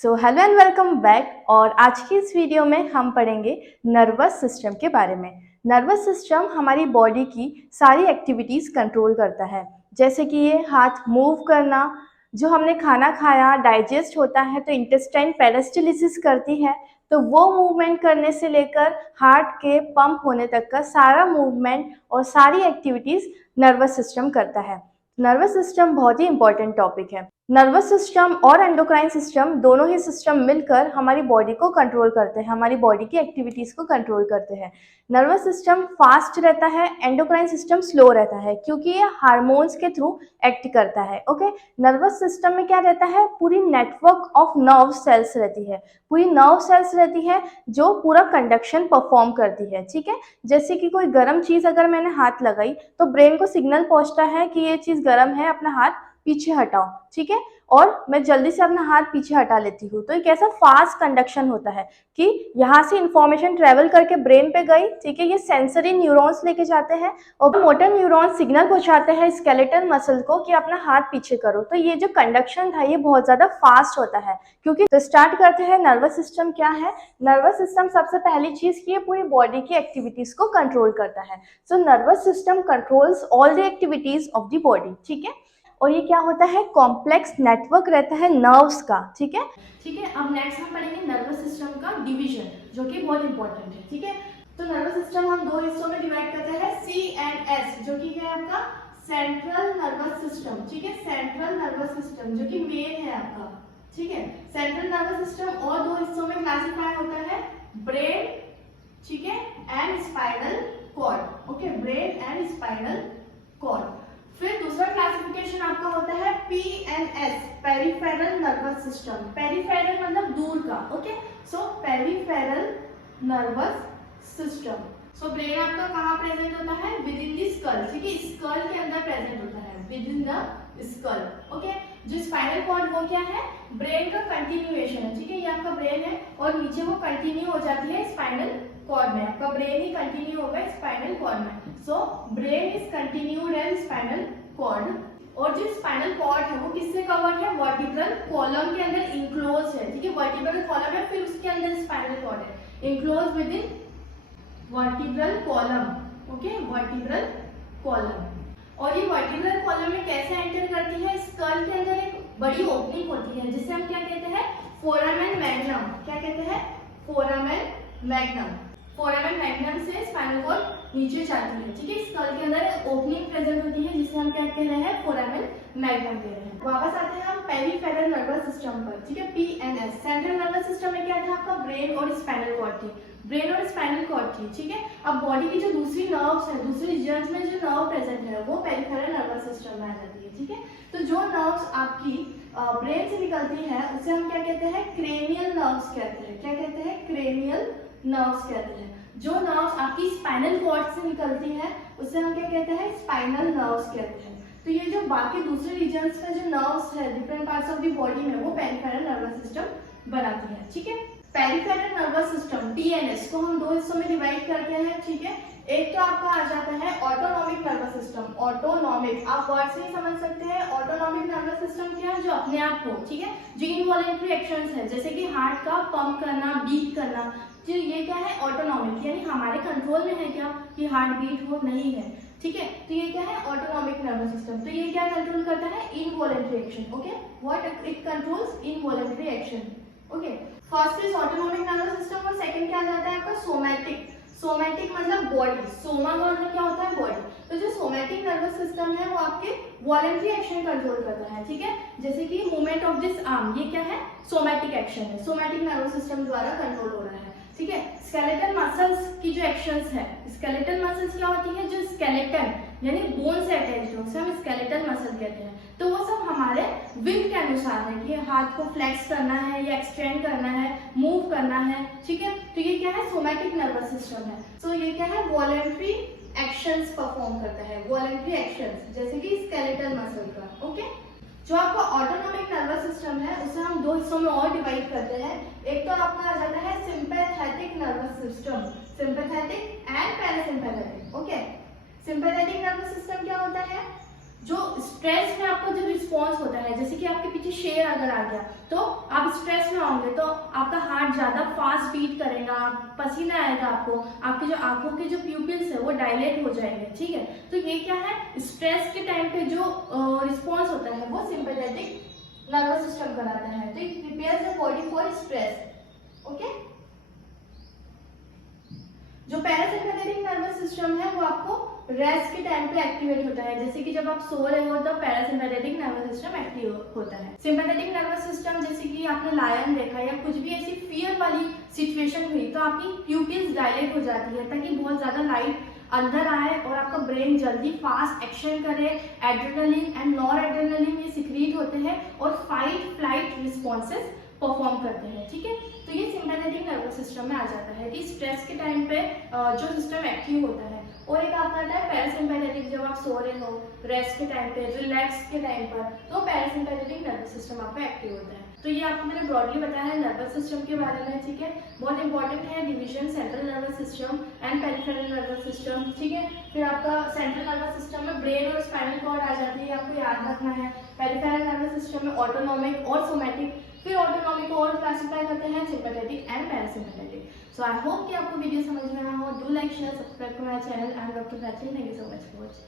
Hello and welcome back. और आज की इस वीडियो में हम पढ़ेंगे नर्वस सिस्टम के बारे में। नर्वस सिस्टम हमारी बॉडी की सारी एक्टिविटीज़ कंट्रोल करता है, जैसे कि ये हाथ मूव करना, जो हमने खाना खाया डाइजेस्ट होता है तो इंटेस्टाइन पेरिस्टालसिस करती है, तो वो मूवमेंट करने से लेकर हार्ट के पंप होने तक का सारा मूवमेंट और सारी एक्टिविटीज़ नर्वस सिस्टम करता है। नर्वस सिस्टम बहुत ही इंपॉर्टेंट टॉपिक है। नर्वस सिस्टम और एंडोक्राइन सिस्टम दोनों ही सिस्टम मिलकर हमारी बॉडी को कंट्रोल करते हैं, हमारी बॉडी की एक्टिविटीज को कंट्रोल करते हैं। नर्वस सिस्टम फास्ट रहता है, एंडोक्राइन सिस्टम स्लो रहता है, क्योंकि ये हार्मोन्स के थ्रू एक्ट करता है। ओके, नर्वस सिस्टम में क्या रहता है, पूरी नेटवर्क ऑफ नर्व सेल्स रहती है, पूरी नर्व सेल्स रहती है जो पूरा कंडक्शन परफॉर्म करती है। ठीक है, जैसे कि कोई गर्म चीज अगर मैंने हाथ लगाई तो ब्रेन को सिग्नल पहुंचता है कि ये चीज गर्म है, अपना हाथ पीछे हटाओ। ठीक है, और मैं जल्दी से अपना हाथ पीछे हटा लेती हूँ, तो एक ऐसा फास्ट कंडक्शन होता है कि यहाँ से इंफॉर्मेशन ट्रेवल करके ब्रेन पे गई। ठीक है, ये सेंसरी न्यूरॉन्स लेके जाते हैं और मोटर न्यूरॉन्स सिग्नल पहुंचाते हैं स्केलेटल मसल को कि अपना हाथ पीछे करो। तो ये जो कंडक्शन था ये बहुत ज्यादा फास्ट होता है, क्योंकि तो स्टार्ट करते हैं नर्वस सिस्टम क्या है। नर्वस सिस्टम सबसे पहली चीज की पूरी बॉडी की एक्टिविटीज को कंट्रोल करता है। So nervous system controls all the activities of the body. ठीक है, और ये क्या होता है, कॉम्प्लेक्स नेटवर्क रहता है नर्व्स का। ठीक है, अब नेक्स्ट हम पढ़ेंगे नर्वस सिस्टम का डिवीजन, जो कि बहुत इंपॉर्टेंट है। ठीक है, तो नर्वस सिस्टम हम दो हिस्सों में डिवाइड करते हैं, सी एंड एस, जो कि है आपका सेंट्रल नर्वस सिस्टम। ठीक है, सेंट्रल नर्वस सिस्टम जो कि मेन है आपका। ठीक है, सेंट्रल नर्वस सिस्टम और दो हिस्सों में क्लासिफाई होता है, ब्रेन, ठीक है, and spinal cord. Okay, brain and spinal cord. फिर दूसरा क्लासिफिकेशन आपका होता है PNS, peripheral nervous system. Peripheral मतलब दूर का। Okay, so peripheral nervous system. So brain आपका कहाँ प्रेजेंट होता है, विद इन द स्कल। ठीक है, स्कल के अंदर प्रेजेंट होता है, with in the skull. Okay, जो स्पाइनल कॉर्ड वो क्या है, ब्रेन का कंटिन्यूएशन है। ठीक है, ये आपका ब्रेन है और नीचे वो कंटिन्यू हो जाती है स्पाइनल कॉर्ड में। आपका ब्रेन ही कंटिन्यू होगा स्पाइनल कॉर्ड में। So brain is continued and spinal cord. और जो स्पाइनल कॉर्ड है वो किससे कवर्ड है, वर्टिब्रल कॉलम के अंदर इंक्लोज है। ठीक है, वर्टिब्रल कॉलम है, फिर उसके अंदर स्पाइनल कॉर्ड है, enclose with in vertebral column. Okay, vertebral column. और ये वर्टिब्रल कॉलम में कैसे एंटर करती है, स्कल के अंदर एक बड़ी ओपनिंग होती है जिसे हम क्या कहते हैं, फोरामेन मैग्नम। क्या कहते हैं, फोरामेन मैग्नम। फोरामेन मैग्नम से स्पाइनल कॉर्ड नीचे जाती है। ठीक है, स्कल के अंदर ओपनिंग प्रेजेंट होती है जिसे हम क्या कह रहे हैं, फोरामेन मैग्नम कह रहे हैं। वापस आते हैं हम पेरिफेरल नर्वस सिस्टम पर। ठीक है, PNS, सेंट्रल नर्वस सिस्टम में क्या था आपका, ब्रेन और स्पाइनल कॉर्ड थी, ब्रेन और स्पाइनल कॉर्ड थी। ठीक है, अब बॉडी की जो दूसरी नर्व्स है, दूसरी रीजन्स में जो नर्व प्रेजेंट है वो पेरिफेरल नर्वस सिस्टम में आ जाती है। ठीक है, तो जो नर्व्स आपकी ब्रेन से निकलती है उसे हम क्या कहते हैं, क्रेनियल नर्व्स कहते हैं। क्या कहते हैं, क्रेनियल नर्व्स कहते हैं। जो नर्व्स आपकी स्पाइनल कॉर्ड से निकलती है उसे हम क्या कहते हैं, स्पाइनल नर्व्स कहते हैं। तो ये जो बाकी दूसरे रीजन्स में जो नर्व्स है different parts of the body में, वो पेरिफेरल नर्वस सिस्टम बनाती है। ठीक है, पेरिफेरल नर्वस सिस्टम PNS को हम दो हिस्सों में डिवाइड करते हैं। ठीक है, एक तो आपका आ जाता है ऑटोनॉमिक नर्वस सिस्टम। ऑटोनॉमिक आप वर्ड से ही समझ सकते हैं, ऑटोनॉमिक नर्वस सिस्टम क्या है, जो अपने आप हो। ठीक है, जो इनवॉलेंटरी एक्शंस है, जैसे कि हार्ट का पंप करना, बीट करना, तो ये क्या है, ऑटोनॉमिक, यानी हमारे कंट्रोल में है क्या कि हार्ट बीट हो, नहीं है। ठीक है, तो ये क्या है, ऑटोनॉमिक नर्वस सिस्टम। तो ये क्या कंट्रोल करता है, involuntary action. Okay, what it controls, involuntary action. Okay, first is autonomic nervous system और सेकंड क्या जाता है आपका, सोमैटिक। सोमैटिक मतलब बॉडी, सोमा का मतलब क्या होता है, बॉडी। तो जो सोमैटिक नर्वस सिस्टम है वो आपके वॉलेंटरी एक्शन कंट्रोल करता है। ठीक है, जैसे कि मूवमेंट ऑफ दिस आर्म, ये क्या है, सोमैटिक एक्शन है, सोमैटिक नर्वस सिस्टम द्वारा कंट्रोल हो रहा है। ठीक है, स्केलेटल मसल्स की जो एक्शंस है, स्केलेटल मसल्स क्या होती है, जो स्केलेटन यानी बोन से अटैच्ड हो, उसे हम स्केलेटल मसल कहते हैं। तो वो सब हमारे विल के अनुसार है कि हाथ को फ्लेक्स करना है या एक्सटेंड करना है, मूव करना है। ठीक है, तो ये क्या है, सोमैटिक नर्वस सिस्टम है। सो ये क्या है, वॉलेंटरी एक्शंस परफॉर्म करता है, वॉलेंटरी एक्शंस, जैसे कि स्केलेटल मसल का। ओके, जो आपका ऑटोनॉमिक नर्वस सिस्टम है उसे हम दो हिस्सों में और डिवाइड करते हैं। एक तो आपका आ जाता है sympathetic nervous system, sympathetic and parasympathetic. Okay, sympathetic nervous system क्या होता है, जो स्ट्रेस में आपको जो रिस्पॉन्स होता है, जैसे कि आपके पीछे शेर अगर आ गया तो आप स्ट्रेस में होंगे तो आपका हार्ट ज़्यादा फास्ट बीट करेगा, पसीना आएगा आपको, आपके जो आंखों के जो प्यूपिल्स है वो डायलेट हो जाएंगे, ठीक है। तो ये क्या है, स्ट्रेस के टाइम पे जो रिस्पॉन्स होता है वो सिंपैथेटिक नर्वस सिस्टम कराता है। तो it prepares the body for stress. Okay, जो पैरासिम्पैथेटिक नर्वस सिस्टम है वो आपको रेस्ट के टाइम पे एक्टिवेट होता है, जैसे कि जब आप सो रहे हो तब पैरासिम्पैथेटिक नर्वस सिस्टम एक्टिव होता है। सिंपैथेटिक नर्वस सिस्टम, जैसे कि आपने लायन देखा या कुछ भी ऐसी फियर वाली सिचुएशन हुई तो आपकी प्यूपिल्स डायलेट हो जाती है ताकि बहुत ज्यादा लाइट अंदर आए और आपका ब्रेन जल्दी फास्ट एक्शन करे। एड्रेनलिन एंड नॉर एड्रेनलिन ये सिक्रीट होते हैं और फाइट फ्लाइट रिस्पॉन्सेस परफॉर्म करते हैं, ठीक है। तो ये सिंपैथेटिक नर्वस सिस्टम में आ जाता है कि स्ट्रेस के टाइम पे जो सिस्टम एक्टिव होता है। और एक आपका आता है पैरासिम्पैथेटिक, जब आप सो रहे हो रेस्ट के टाइम पे, रिलैक्स के टाइम पर, तो पैरासिम्पैथेटिक नर्वस सिस्टम आपका एक्टिव होता है। तो ये आपको मैंने ब्रॉडली बताया है नर्वस सिस्टम के बारे में, ठीक है। बहुत इंपॉर्टेंट है division central nervous system and peripheral nervous system, ठीक है। फिर आपका सेंट्रल नर्वस सिस्टम में ब्रेन और स्पाइनल कॉर्ड आ जाती है, आपको याद रखना है। पेरिफेरल नर्वस सिस्टम में ऑटोनॉमिक और सोमैटिक, फिर ऑटोनॉमिक को और क्लासिफाई करते हैं sympathetic and parasympathetic. So I hope कि आपको वीडियो समझ में आया हो। Do like, share, subscribe to my channel. I am doctor Prachi. Thank you so much for watching.